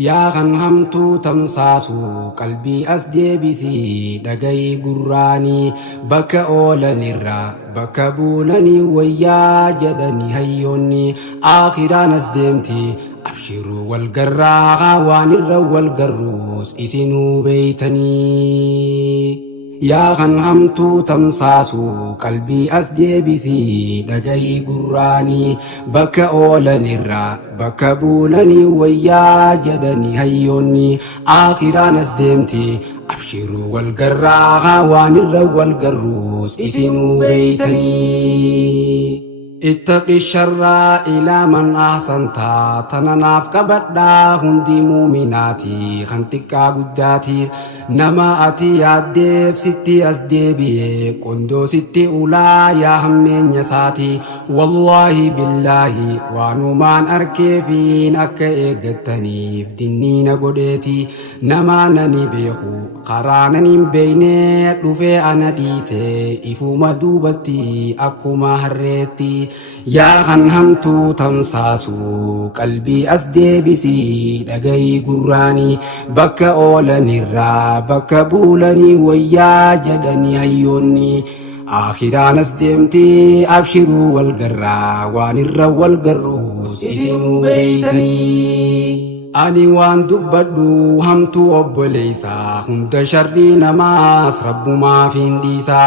Yaa kan hamtuu tamsaasu qalbii as deebisii dhagayi gurraanii bakka oolanirraa bakka buulanii wayyaa jedhanii hayyoonni akhiraan as deemti abshiruu wal garraa waan irra wal garruus isinuu beeytanii. Yaa kan hamtuu tamsaasu qalbii as deebisii dhagayi gurraanii bakka oolanirraa bakka buulanii wayyaa jedhanii hayyoonni akhiraan as deemti abshiruu wal garraa waan irra wal garruus isinuu beeytanii. اتق الشر إلى من أحسنت تنناف كبدا هندي مؤمناتي خنتك قداتي نما أتي ياديب ستي أسديبي كندو ستي أولا يا همين يساتي والله بالله وانومان أركيفين أكا إيقتني بدنين قديتي نما نني بيخو قرانني بيني رفي أنا ديتي إفو مدوبتي أكو مهرتي. Yaa kan hamtuu tamsaasu qalbii as deebisii dhagayi gurraanii bakka oolanirraa bakka buulanii wayyaa jedhanii hayyoonni akhiraan as deemti abshiruu wal garraa waan irra wal garruus isinuu beeytanii. Ani waan dubbadhu hamtuu obboleeysa hunda sharrii namaas rabbumaaf hin dhiisa.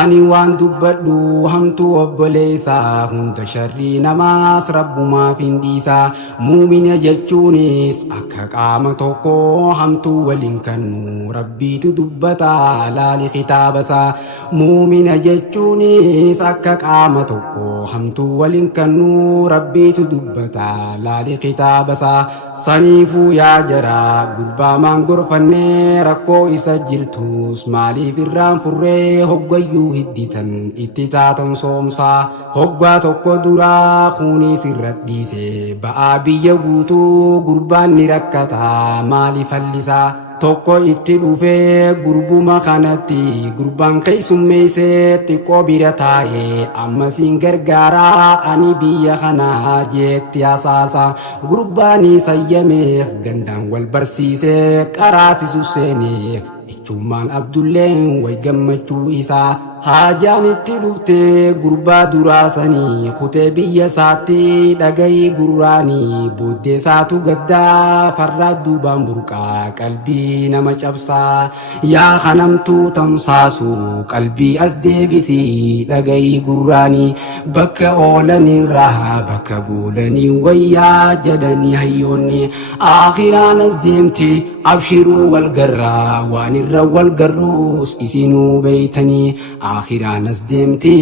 Ani waan dubbadhu hamtuu obboleeysa hunda sharrii namaas rabbumaaf hin dhiisa. Muumina jechuunis akka qaama tokko hamtuu waliin kannu rabbiitu dubbata laali kitaabasaa. Muumina jechuunis akka qaama tokko hamtuu waliin kannu rabbiitu dubbata laali kitaabasaa. Saniifuu yaa jara gurbaa maan gorfannee rakkoo isa jirtus maaliif irraan furree hoggayyuu hidditan itti taatan soomsaa. Hoggaa tokko duraa kunis irra dhiise ba'aa biyya guutuu gurbaan ni rakkata maaliif hallisaa. Tokko itti dhufee gurbuma kanatti gurbaan keessummeessee xiqqoo bira taa'ee ammasiin gargaaraa ani biyya kana jeetti hasaasa. Gurbaanii sayyameef gandaan wal barsiisee qaraasisu seenee ichummaan Abdulleen way gammachuu isaa. Haajaan itti dhuftee gurbaa duraasanii kutee biyya isaatti dhagayi gurraanii booddee isaatu gaddaa farraa duubaan burqaa qalbii nama cabsaa. Yaa kanamtuu tamsaasu qalbii as deebisii dhagayi gurraanii bakka oolanirraa bakka buulanii wayyaa jedhanii hayyoonni akhiraan as deemti abshiruu wal garraa waan irra wal garruus isinuu beeytanii. Akhiraan as deemti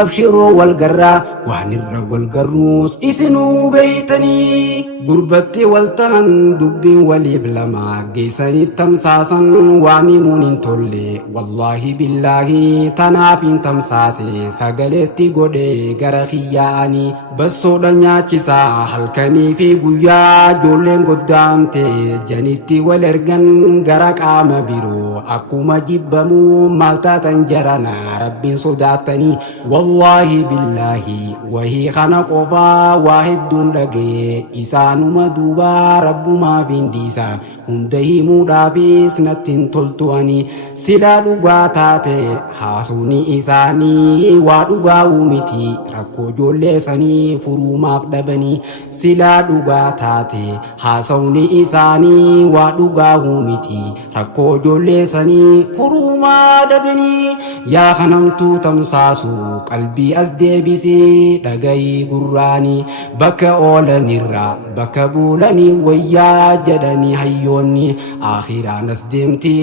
abshiruu wal garraa waan irra wal garruus isinuu beeytanii. Gurbatti wal tanan dubbiin waliif lama geessanii tamsaasan waan himuun hin tolle wallaahi billaahi tanaaf hin tamsaase sagaleetti godhe gara kiyyaanii. Bassoodha nyaachisaa halkanii fi guyyaa ijoolleen goddaamte janitti wal ergan gara qaama biroo akkuma jibbamu maal taatan jarana rabbiin sodaatanii. Wallaahi billaahi wahii kana qofaa waa hedduun dhagee isaanuma duubaa rabbumaaf hin dhiisa hunda himuudhaafis natti hin toltu'anii. Silaa dhugaa taate haasawni isaanii waa dhugaa miti rakkoo ijoollee sanii furuumaaf dhabanii. Silaa dhugaa taate haasawni isaanii waa dhugaa miti rakkoo ijoollee sanii furuumaa dhabanii. Yaa kanamtuu tamsaasu qalbii as deebisii dhagayi gurraanii bakka oolanirraa bakka buulanii wayyaa jedhanii hayyoonni akhiraan as deemti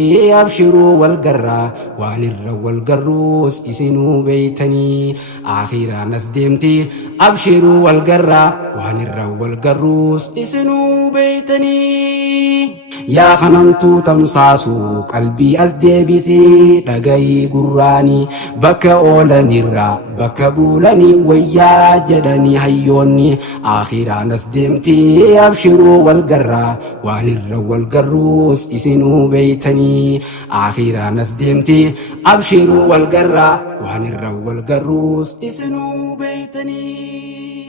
abshiruu wal garraa waan irra wal garruus isinuu beeytanii. Akhiraan as deemti abshiruu wal garraa waan irra wal garruus isinuu beeytanii. Yaa kanamtuu tamsaasu qalbii as deebisii dhagayi gurraanii bakka oolanirraa bakka buulanii wayyaa jedhanii hayyoonni akhiraan as deemti abshiruu wal garraa waan irra wal garruus isinuu beeytanii. Akhiraan as deemti abshiruu wal garraa waan irra wal garruus isinuu beeytanii.